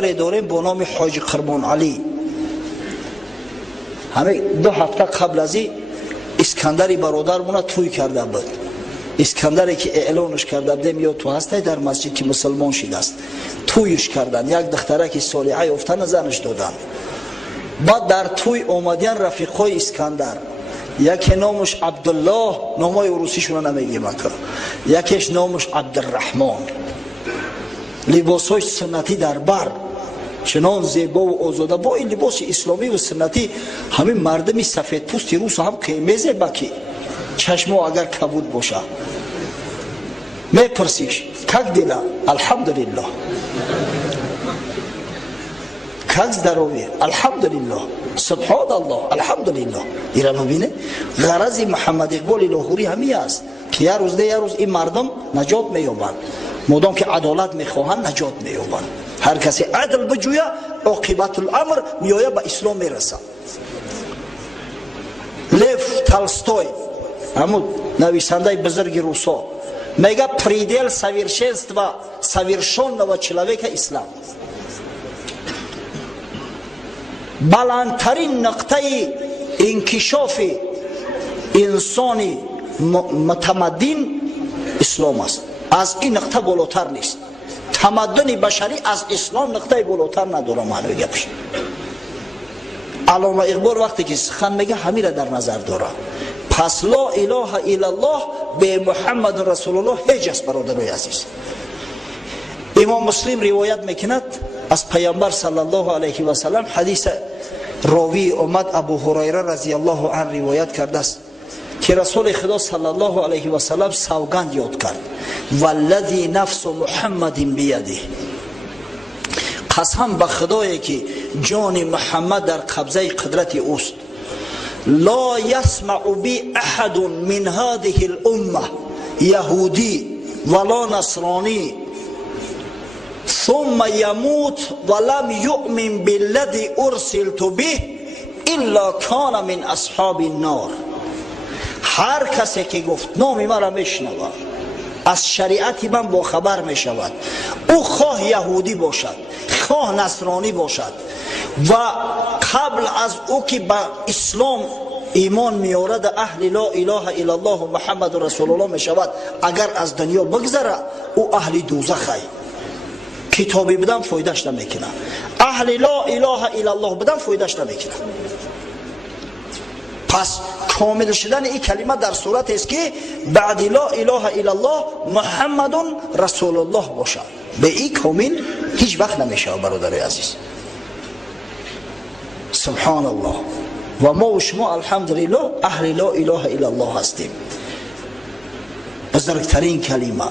داریم با نام حاج قربان علی. همه 2 هفته قبل از این اسکندری برادرمون توی کرده بود. اسکندری که اعلانش کرده بودیم یا تو هستی در مسجد که مسلمان شده است، تویش کردن. یک دختره که صالحه افتن زنش دادن. بعد در توی اومدن رفیقای اسکندر، یکی نامش عبدالله، نامای روسیشون نمیگیم اکا، یکیش نامش عبدالرحمن، لباسای سنتی در بر، چنان زیبا و آزاده با این لباس اسلامی و سنتی. همین مردمی سفید پوستی روس هم قیمزه بکی چشمو اگر کبود باشه میپرسیش کک دیلا الحمدلله، کک здоровье الحمدلله، سبحان الله الحمدلله. ایرانو بینه غرض محمد اقبال لاهوری همی است که یه روز یه روز این مردم نجات مییابند. مادام که عدالت میخواهند نجات مییابند. هر کسی عدل بجویه عاقبت الامر میایه به اسلام میرسه. لیف تالستوی همون نویسنده بزرگ روسا میگه پریدل совершенства совершенного человека اسلام. بلندترین نقطه انکشاف انسانی متمدن اسلام است. از این نقطه بالاتر نیست. تمدن بشری از اسلام نقطه بالاتر نداره. معنی گپش علامه اقبال وقتی که سخن میگه همین را در نظر داره. پس لا اله الا الله به محمد رسول الله هیچ است. برادرای عزیز، امام مسلم روایت میکند از پیامبر صلی الله علیه و سلم، حدیث راوی اومد ابو هریره رضی الله عنه روایت کرده است که رسول خدا صلی الله علیه و سلم سوگند یاد کرد، والذی نفس محمد بیده، قسم به خدایی که جان محمد در قبضه قدرت اوست، لا يسمع بی احد من هذه الامه یهودی ولا نصرانی ثم يموت ولم يؤمن بالذي ارسلت به الا كان من اصحاب النار. هر کسی که گفت نام مرا میشنود، از شریعت من با خبر میشود، او خواه یهودی باشد خواه نصرانی باشد و قبل از او که به اسلام ایمان میارد اهل لا اله الا الله محمد رسول الله میشود، اگر از دنیا بگذره او اهل دوزخه. کتابی بدن فایدهش نمیکنه، اهل لا اله الا الله بدن فایدهش نمیکنه. پس کامل شدن این کلمه در صورت است که بعد لا اله الا الله محمد رسول الله باشه. به این کامل هیچ وقت نمیشه برادر عزیز. سبحان الله. و ما و شما الحمدلله اهل لا اله الا الله هستیم. بزرگترین کلمه،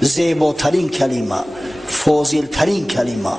زیباترین کلمه، فاضلترین کلمه.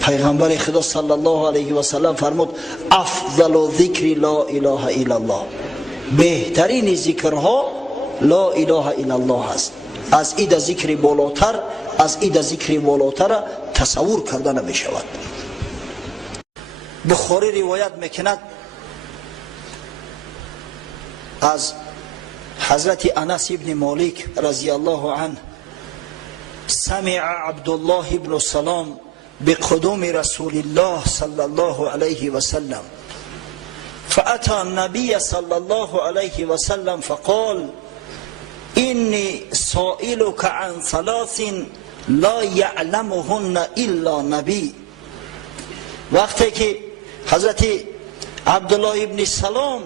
پیغمبر خدا صلی الله علیه و سلم فرمود افضل ذکر لا اله الا الله، بهترین ذکرها لا اله الا الله است. از این ذکر بالاتر، از این ذکر بالاتر تصور کرده نمی شود. بخاری روایت میکند از حضرت انس ابن مالک رضی الله عنه، سمع عبدالله ابن سلام بقدوم رسول الله صلی الله علیه و سلم فأتى النبي صلى الله عليه وسلم فقال إني سائلك عن ثلاث لا يعلمهن إلا نبي. وقتی که حضرت عبدالله ابن سلام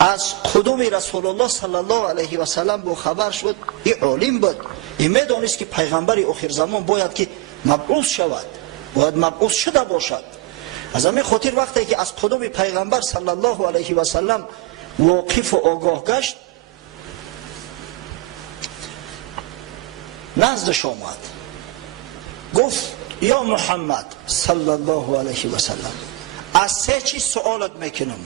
از قدوم رسول الله صلی الله علیه و سلم با خبر شد، این عالم بود، این میدانست که پیغمبر آخر زمان باید که مبعوث شود، باید مبعوث شده باشد. از همین خاطر وقتی که از قدوم پیغمبر صلی الله علیه و سلم واقف و آگاه گشت، نزدش آمد گفت یا محمد صلی الله علیه و سلم، از 3 چیز سوالت میکنم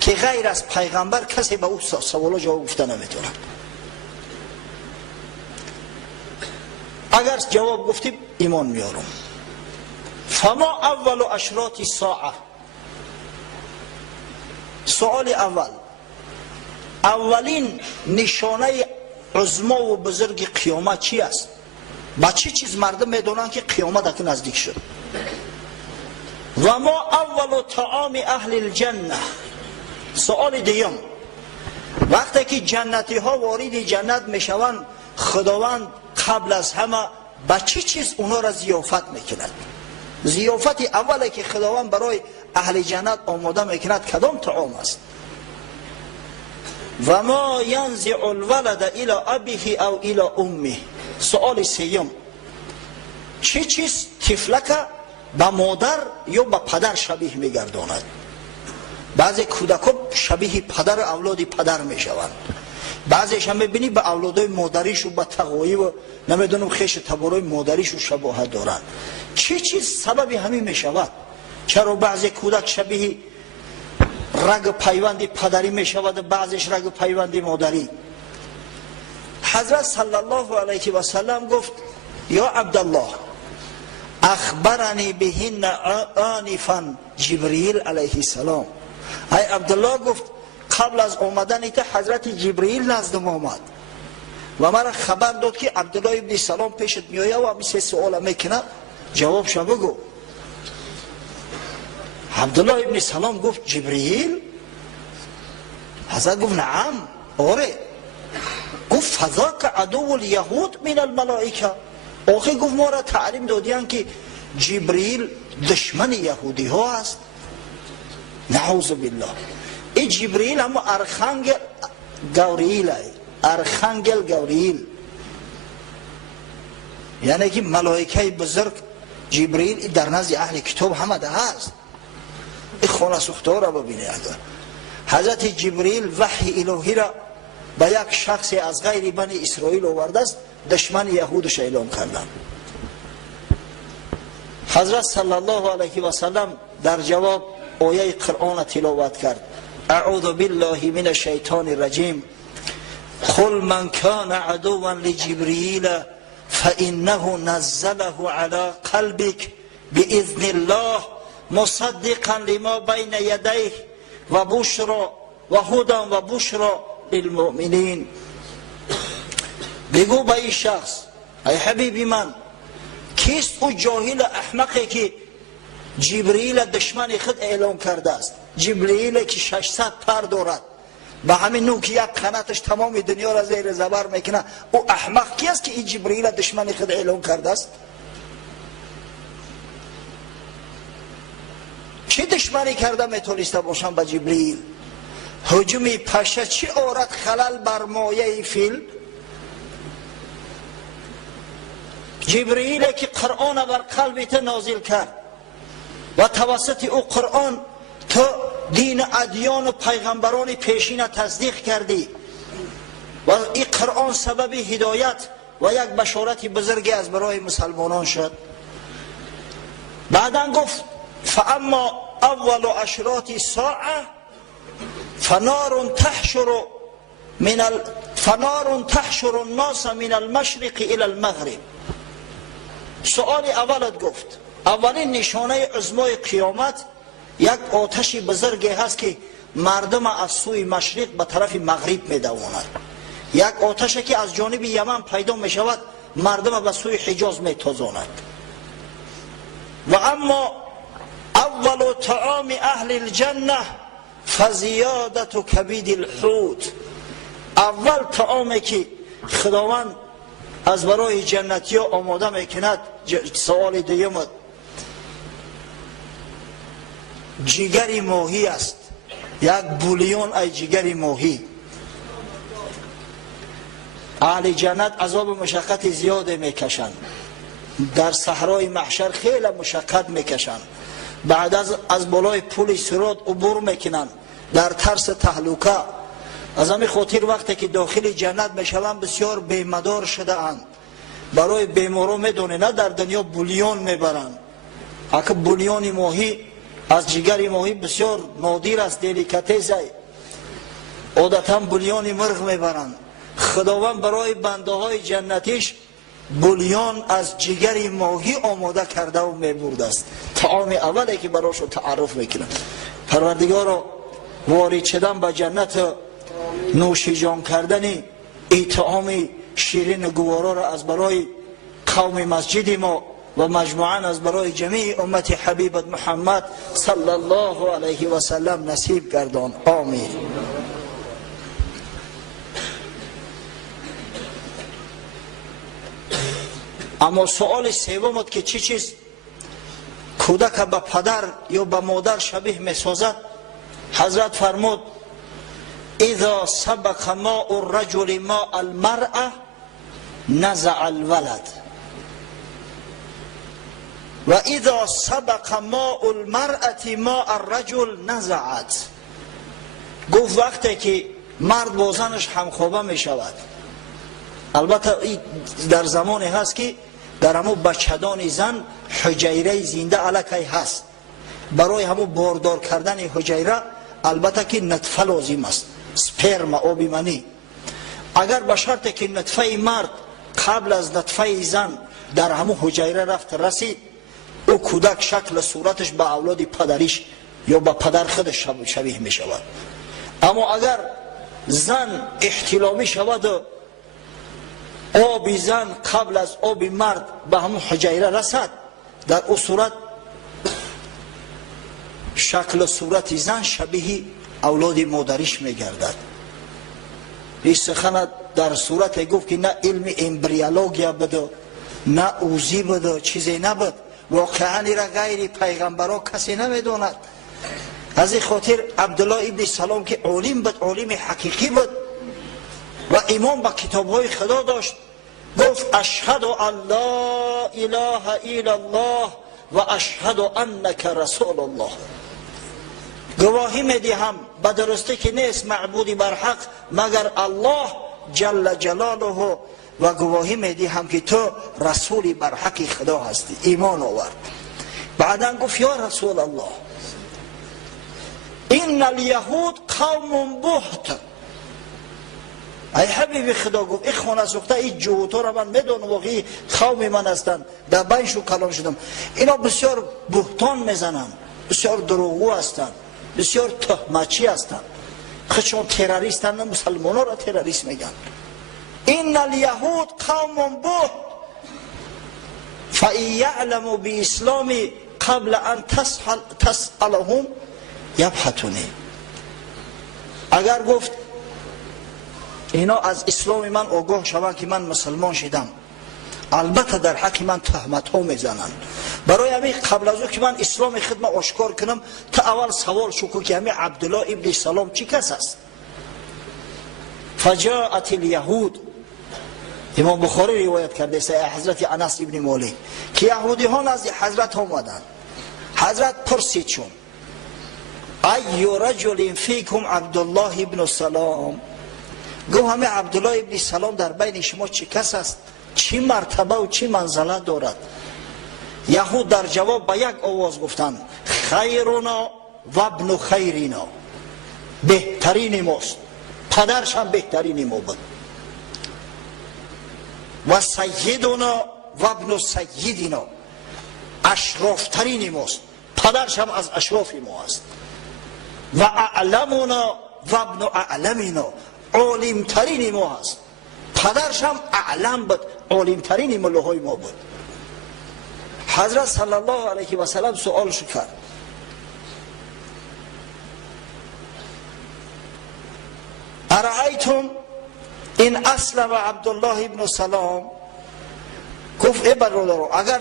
که غیر از پیغمبر کسی به اون سوالا جواب گفته نمیتونه. اگر جواب گفتیم ایمان میارم. فما اول اشراط الساعه، سوال اول، اولین نشانه عظما و بزرگ قیامت چی است؟ با چی چیز مردم میدونن که قیامت اکنون نزدیک شد. و ما اول طعام اهل الجنه. سوال دیگم، وقتی که جنتی ها وارد جنت میشوند، خداوند قبل از همه با چی چیز اونا را ضیافت میکند؟ ضیافت اولی که خداوند برای اهل جنت آماده میکند کدام طعام است؟ و ما ینزع الولد الى ابیه او الى امه. سوال سیوم، چی چیز طفلک به مادر یا به پدر شبیه میگرداند؟ بعضی کودکان شبیه پدر اولاد پدر میشوند، بعضیش هم میبینی به اولادای مادریش و به تقوایی و نمیدونم خیش تبارای مادریش و شباهت دارند. چی چیز سبب همین میشود؟ چرا بعضی کودک شبیه رگ پیوندی پدری میشود، بعضیش رگ پیوندی مادری؟ حضرت صلی الله علیه و سلم گفت یا عبدالله اخبرنی بهن آنفا جبرئیل علیه السلام. ای عبدالله گفت قبل از آمدن ایت حضرت جبرئیل نزدم آمد و مرا خبر داد که عبدالله ابن سلام پیشت میآید و مثل سوال میکنه، جوابش بگو. عبدالله ابن سلام گفت جبرئیل؟ حضرت گفت نعم، آره. گفت فذاک عدو الیهود من الملائکه. آخه گفت ما را تعلیم دادیان که جبرئیل دشمن یهودی ها است. نعوذ بالله. این جبرئیل هم ارخانگل گوریل است، ارخانگل گوریل، یعنی که ملائکه بزرگ جبرئیل در نزد اهل کتاب همه ده هست. این خانه سوخته را ببینید. حضرت جبرئیل وحی الهی را به یک شخص از غیر بنی اسرائیل آورده است، دشمن یهودش اعلام کردن. حضرت صلی الله علیه و سلم در جواب آیه قرآن تلاوت کرد، اعوذ بالله من الشیطان الرجیم، قل من کان عدوا لجبرئیل فانه نزله على قلبك باذن الله مصدقا لما بین یدیه و بشرى و هدى و بشرى للمؤمنین. بگو به این شخص، ای حبیبی من، کیست او جاهل احمقی که جبرئیل دشمن خود اعلام کرده است؟ جبرئیل که 600 پر دارد، به همین نوع که یک قناتش تمام دنیا را زیر زبر میکنه، او احمق کیست که این جبرئیل دشمن خود اعلام کرده است؟ چه دشمنی کرده میتونسته باشم به جبرئیل؟ هجوم پشه چی آورد خلل بر مایه فیل؟ جبرئیل که قرآن بر قلبت نازل کرد و توسط او قرآن تو دین ادیان و پیغمبران پیشین تصدیق کردی و این قرآن سبب هدایت و یک بشارت بزرگی از برای مسلمانان شد. بعدا گفت فاما اول اشراط الساعه فنار تحشر الناس من المشرق الى المغرب. سؤال اولت گفت اولین نشانه عظمای قیامت یک آتش بزرگی هست که مردم از سوی مشرق به طرف مغرب میدواند. یک آتش که از جانب یمن پیدا می شود، مردم به سوی حجاز میتازاند. و اما اول طعام اهل الجنه فزیادت کبید الحوت. اول طعامی که خداوند از برای جنتی ها آماده میکند، سوال دیگه جگر ماهی است. یک بولیون ای جگر ماهی. اهل جنت عذاب مشقت زیاده میکشند، در صحرای محشر خیلی مشقت میکشند، بعد از بالای پل صراط عبور میکنند در ترس تهلکه. از همین خاطر وقتی که داخل جنت میشوند بسیار بیمدار شده اند. برای بیمارو میدونه نه در دنیا بولیون میبرند، اگه بولیون ماهی از جگر ماهی بسیار نادر است، دلیکاتس است، عادتا بولیون مرغ میبرند. خداوند برای بنده های جنتیش بولیون از جگر ماهی آماده کرده و میبرده است. طعام اولی که براشو تعارف میکنه. پروردگارا وارد شدن به جنت، نوش جان کردن این طعام شیرین گوارا را از برای قوم مسجد ما و مجموعاً از برای جمیع امت حبیبت محمد صلی الله علیه و سلم نصیب گردان. آمین. اما سوال سومت که چی چیز کودک به پدر یا به مادر شبیه میسازد، حضرت فرمود اذا سبق ماء الرجل ماء المرأة نزع الولد و اذا سبق ماء المرأة ماء الرجل نزعت. گفت وقتی که مرد با زنش همخوابه می شود، البته در زمانی هست که در همون بچه‌دان زن حجیره زنده علکی هست، برای همون باردار کردن حجیره البته که نطفه لازم است، سپرم آبی منی. اگر به شرط که نطفه مرد قبل از نطفه زن در همون حجیره رفت رسید، او کودک شکل صورتش به اولاد پدریش یا به پدر خودش شبیه می شود. اما اگر زن احتلامی شود و آب زن قبل از آب مرد به همون حجیره رسد، در او صورت شکل صورت زن شبیه اولاد مادریش می گردد. این سخن در صورت گفت که نه علم امبریولوژیا بده نه اوزی بده چیزی نبود، واقعا را غیر پیغمبرها کسی نمیداند. از این خاطر عبدالله ابن سلام که عالم بود، عالم حقیقی بود و ایمان به کتابهای خدا داشت، گفت اشهد ان لا اله الا الله و اشهد انک رسول الله. گواهی میدهم به درستی که نیست معبودی بر حق مگر الله جل جلاله و گواهی میدهم که تو رسولی بر حق خدا هستی. ایمان آورد. بعدا گفت یا رسول الله این الیهود قوم بهت. ای حبیب خدا، گفت این خانه سوخته این جهوتا را من میدونم واقعی قوم من هستند، در بینشون کلام شدم. اینا بسیار بهتان میزنند، بسیار دروغگو هستند، بسیار تهمتچی هستند، خودشون تروریستند، مسلمانان را تروریست میگن. این الیهود قوم بهت فإن یعلموا باسلام قبل ان تسألهم یبهتونی. اگر گفت اینا از اسلام من آگاه شوند که من مسلمان شدم، البته در حق من تهمت ها میزنند. برای همین قبل از او که من اسلام خود آشکار کنم، تا اول سوال شو که همین عبدالله ابن سلام چی کس است؟ فجاءت الیهود، امام بخاری روایت کرده است حضرت انس ابن مالک که یهودی ها نزد حضرت آمدند. حضرت پرسید چون ای رجل فیکم عبدالله ابن سلام، گفت همه عبدالله ابن سلام در بین شما چی کس است، چی مرتبه و چی منزله دارد؟ یهود در جواب با یک آواز گفتند خیرنا و ابن خیرنا، بهترین ماست، پدرش هم بهترین ما بود، و سیدنا و ابن سیدنا، اشرافترین ماست، پدرش هم از اشراف ما است، و اعلمنا و ابن اعلمنا، عالمترین ما هست، پدرش هم اعلم بود، عالمترین ملوهای ما بود. حضرت صلی الله علیه و سلم سوالش کرد ارأیتم این اسلم عبدالله ابن سلام، گفت ای برادران اگر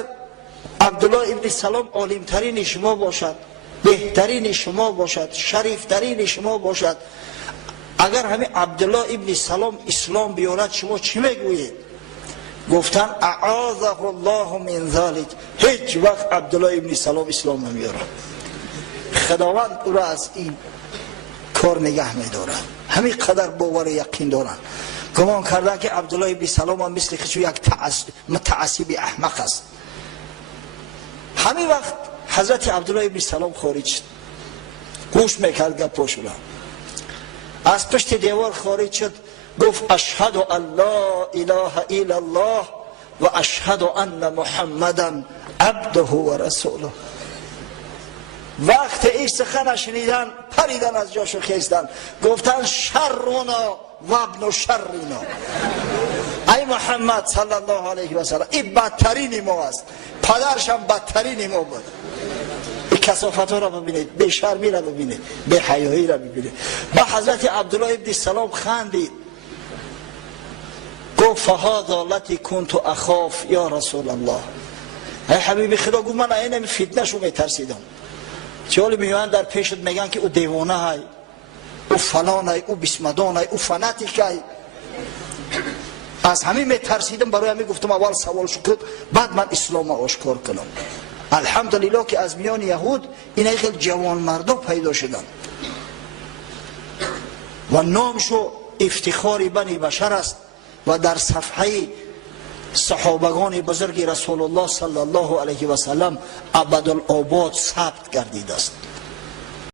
عبدالله ابن سلام عالمترین شما باشد، بهترین شما باشد، شریفترین شما باشد، اگر همین عبدالله ابن سلام اسلام بیارد شما چی میگویید؟ گفتن اعاذه الله من ذلك، هیچ وقت عبدالله ابن سلام اسلام نمیارد، خداوند او را از این کار نگه میدارد. همین قدر باور یقین دارن، گمان کردن که عبدالله ابن سلام هم مثل خودش یک متعصب احمق است. همین وقت حضرت عبدالله ابن سلام خارج شد، گوش میکرد گپاشون، از پشت دیوار خارج شد، گفت اشهد ان لا اله الا الله و اشهد ان محمدا عبده و رسوله. وقت این سخن شنیدن پریدن از جاشو خیستن، گفتن شرنا و ابن شرنا، ای محمد صلی الله علیه و سلم این بدترین ما است، پدرش هم بدترین ما بود. این کثافت ها را ببینید، بی شرمی را ببینید، بی حیایی را ببینید. با حضرت عبدالله ابن سلام خندید، گفت فهذا التی کنت اخاف یا رسول الله. ای حبیب خدا، گفت من این فتنه شو میترسیدم. چه میان در پیشت میگن که او دیوانه های، او فلان های، او بسمدان های، او فناتیک های. از همین میترسیدم، برای همین گفتم اول سوال شکر بعد من اسلام آشکار کنم. الحمدلله که از میان یهود این خیلی جوان مردا پیدا شدن و نامشو افتخار بنی بشر است و در صفحه صحابگان بزرگ رسول الله صلی الله علیه و سلم ابدالآباد ثبت گردیده است.